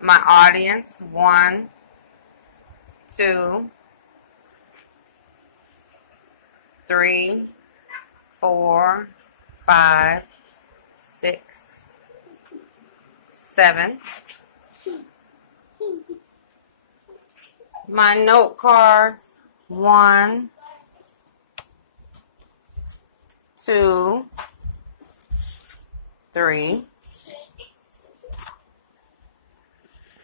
my audience. 1, 2, 3, 4, 5, 6, 7. My note cards. 1, 2, 3.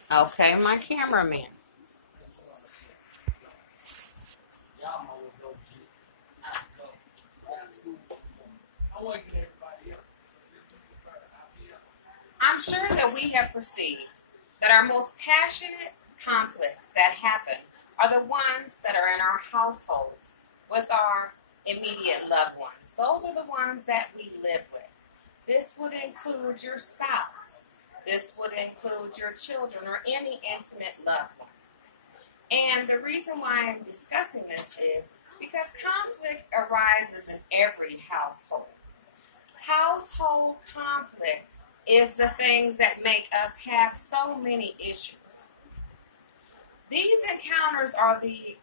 Okay, my cameraman. I'm sure that we have perceived that our most passionate conflicts that happen are the ones that are in our households with our immediate loved ones. Those are the ones that we live with. This would include your spouse. This would include your children or any intimate loved one. And the reason why I'm discussing this is because conflict arises in every household. Household conflict is the things that make us have so many issues. These encounters are the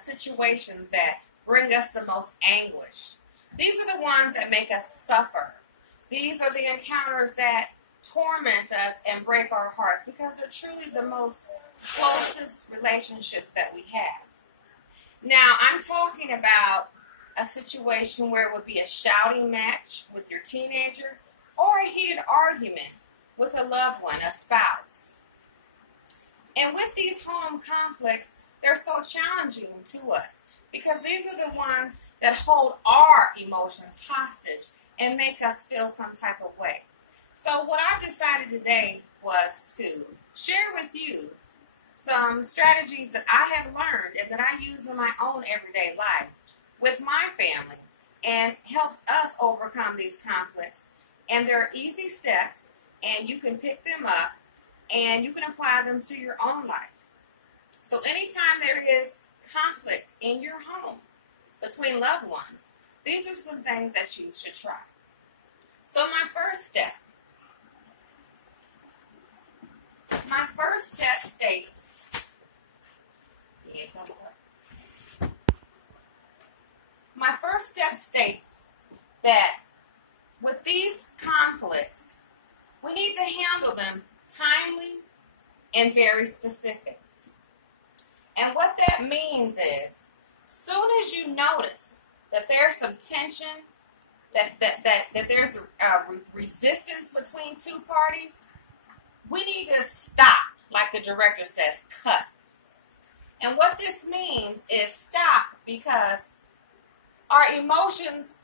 situations that bring us the most anguish. These are the ones that make us suffer. These are the encounters that torment us and break our hearts because they're truly the most closest relationships that we have. Now, I'm talking about a situation where it would be a shouting match with your teenager or a heated argument with a loved one, a spouse. And with these home conflicts, they're so challenging to us because these are the ones that hold our emotions hostage and make us feel some type of way. So what I decided today was to share with you some strategies that I have learned and that I use in my own everyday life with my family and helps us overcome these conflicts. And there are easy steps and you can pick them up and you can apply them to your own life. So anytime there is conflict in your home between loved ones, these are some things that you should try. So my first step states, that with these conflicts, we need to handle them timely and very specific. And what that means is, soon as you notice that there's some tension, that there's resistance between two parties, we need to stop, like the director says, cut. And what this means is stop because our emotions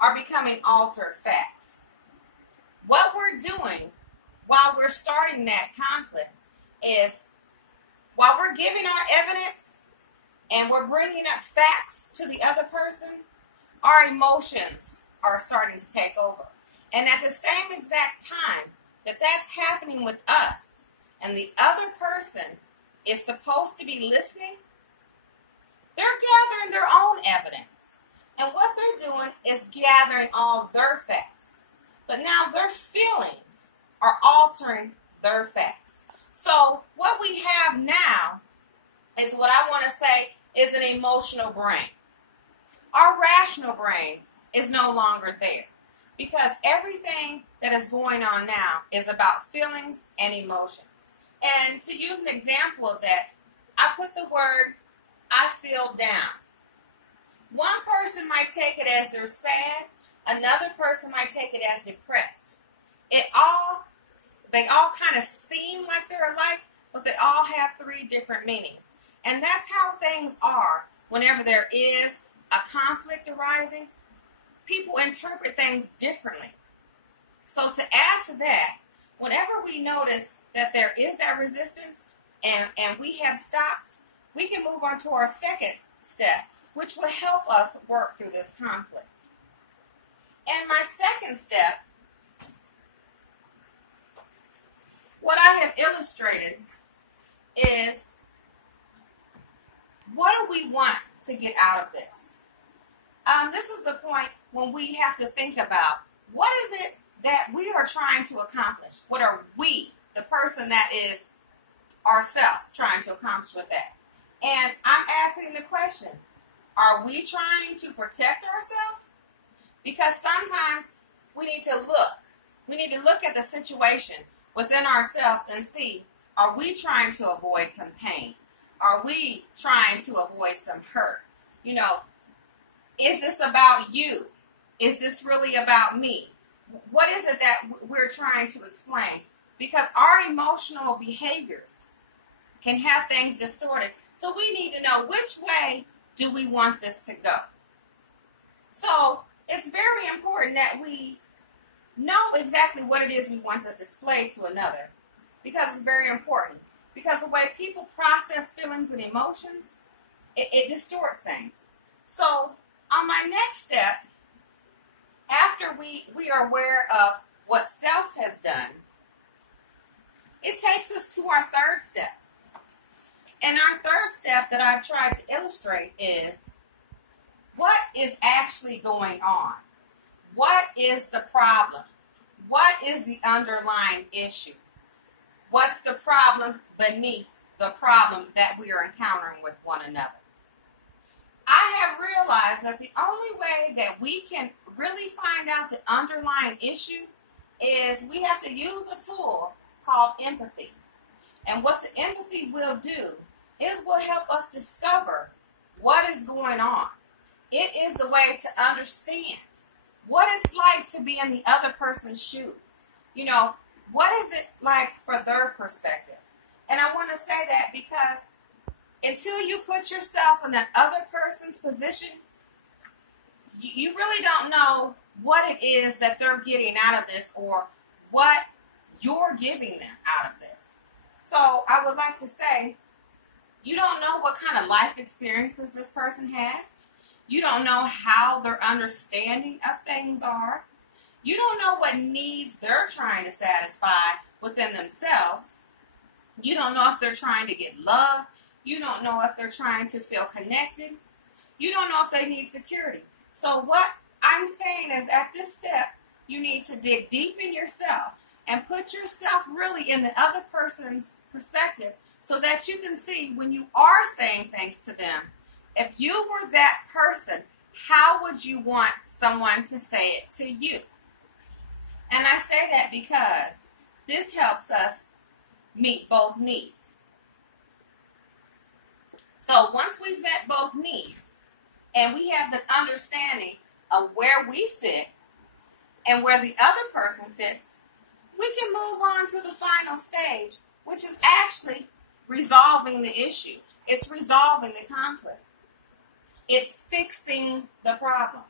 are becoming altered facts. What we're doing while we're starting that conflict is, while we're giving our evidence and we're bringing up facts to the other person, our emotions are starting to take over. And at the same exact time that that's happening with us and the other person is supposed to be listening, they're gathering their own evidence. And what they're doing is gathering all their facts. But now their feelings are altering their facts. So what we have now is what I want to say is an emotional brain. Our rational brain is no longer there because everything that is going on now is about feelings and emotions. And to use an example of that, I put the word, I feel down. One person might take it as they're sad. Another person might take it as depressed. They all kind of seem like they're alike, but they all have 3 different meanings. And that's how things are whenever there is a conflict arising. People interpret things differently. So to add to that, whenever we notice that there is that resistance and we have stopped, we can move on to our second step, which will help us work through this conflict. And my second step, what I have illustrated is, what do we want to get out of this? This is the point when we have to think about, what is it that we are trying to accomplish? What are we, the person person that is ourselves trying to accomplish with that. And I'm asking the question, are we trying to protect ourselves? Because sometimes we need to look. We need to look at the situation within ourselves and see, are we trying to avoid some pain? Are we trying to avoid some hurt? You know, is this about you? Is this really about me? What is it that we're trying to explain? Because our emotional behaviors can have things distorted. So we need to know, which way do we want this to go? So it's very important that we know exactly what it is we want to display to another, because it's very important. Because the way people process feelings and emotions, it distorts things. So on my next step, after we are aware of what self has done, it takes us to our third step. And our third step that I've tried to illustrate is, what is actually going on? What is the problem? What is the underlying issue? What's the problem beneath the problem that we are encountering with one another? I have realized that the only way that we can really find out the underlying issue is we have to use a tool called empathy. And what the empathy will do, it will help us discover what is going on. It is the way to understand what it's like to be in the other person's shoes. You know, what is it like for their perspective? And I want to say that because until you put yourself in that other person's position, you really don't know what it is that they're getting out of this or what you're giving them out of this. So I would like to say, you don't know what kind of life experiences this person has. You don't know how their understanding of things are. You don't know what needs they're trying to satisfy within themselves. You don't know if they're trying to get love. You don't know if they're trying to feel connected. You don't know if they need security. So what I'm saying is, at this step, you need to dig deep in yourself and put yourself really in the other person's perspective so that you can see, when you are saying things to them, if you were that person, how would you want someone to say it to you? And I say that because this helps us meet both needs. So once we've met both needs and we have the understanding of where we fit and where the other person fits, we can move on to the final stage, which is actually resolving the issue. It's resolving the conflict. It's fixing the problem.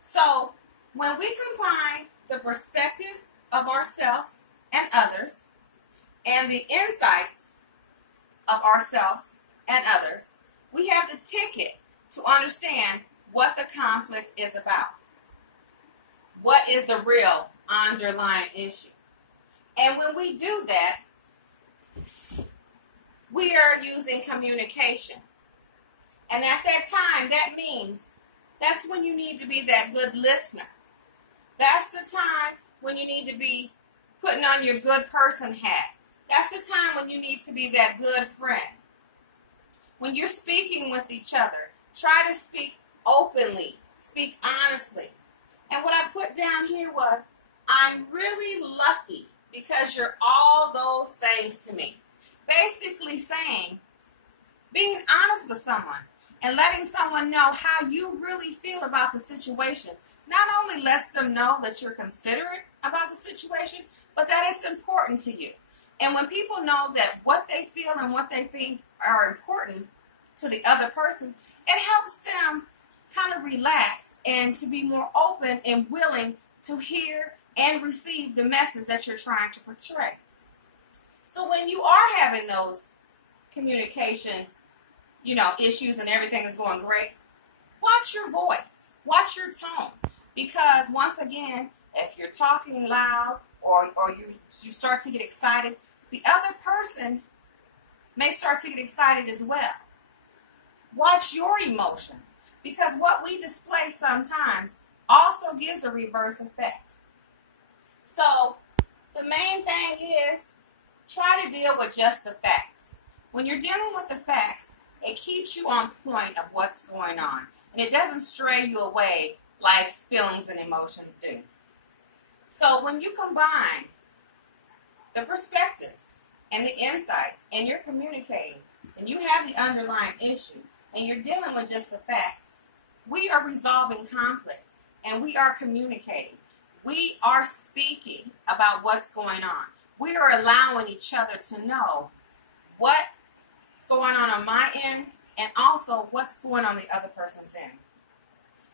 So when we combine the perspective of ourselves and others and the insights of ourselves and others, we have the ticket to understand what the conflict is about. What is the real underlying issue? And when we do that, we are using communication. And at that time, that means that's when you need to be that good listener. That's the time when you need to be putting on your good person hat. That's the time when you need to be that good friend. When you're speaking with each other, try to speak openly, speak honestly. And what I put down here was, I'm really lucky because you're all those things to me. Basically saying, being honest with someone and letting someone know how you really feel about the situation not only lets them know that you're considerate about the situation, but that it's important to you. And when people know that what they feel and what they think are important to the other person, it helps them kind of relax and to be more open and willing to hear and receive the message that you're trying to portray. So when you are having those communication, issues and everything is going great, watch your voice, watch your tone. Because once again, if you're talking loud or you start to get excited, the other person may start to get excited as well. Watch your emotions, because what we display sometimes also gives a reverse effect. So the main thing is, to deal with just the facts. When you're dealing with the facts, it keeps you on point of what's going on. And it doesn't stray you away like feelings and emotions do. So when you combine the perspectives and the insight, and you're communicating, and you have the underlying issue, and you're dealing with just the facts, we are resolving conflict, and we are communicating. We are speaking about what's going on. We are allowing each other to know what's going on my end, and also what's going on the other person's end.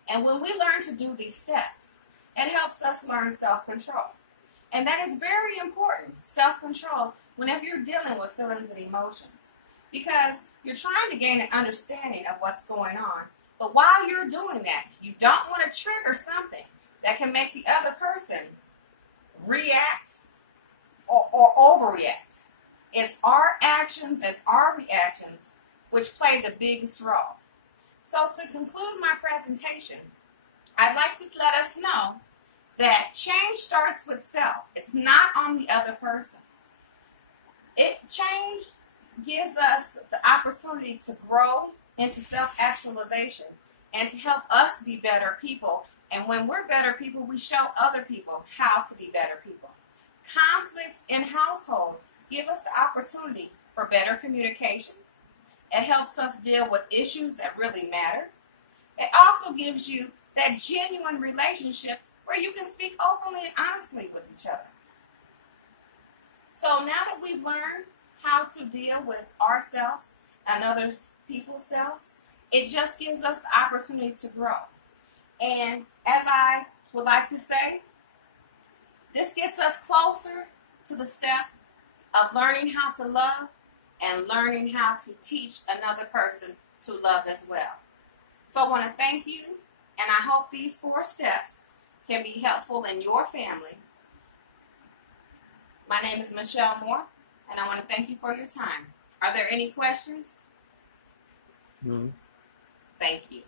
And when we learn to do these steps, it helps us learn self-control. And that is very important, self-control, whenever you're dealing with feelings and emotions. Because you're trying to gain an understanding of what's going on. But while you're doing that, you don't want to trigger something that can make the other person react or overreact. It's our actions and our reactions which play the biggest role. So to conclude my presentation, I'd like to let us know that change starts with self. It's not on the other person. Change gives us the opportunity to grow into self-actualization and to help us be better people. And when we're better people, we show other people how to be better people. Conflict in households give us the opportunity for better communication. It helps us deal with issues that really matter. It also gives you that genuine relationship where you can speak openly and honestly with each other. So now that we've learned how to deal with ourselves and other people's selves, it just gives us the opportunity to grow. And as I would like to say, this gets us closer to the step of learning how to love and learning how to teach another person to love as well. So I want to thank you, and I hope these 4 steps can be helpful in your family. My name is Michelle Moore, and I want to thank you for your time. Are there any questions? No. Thank you.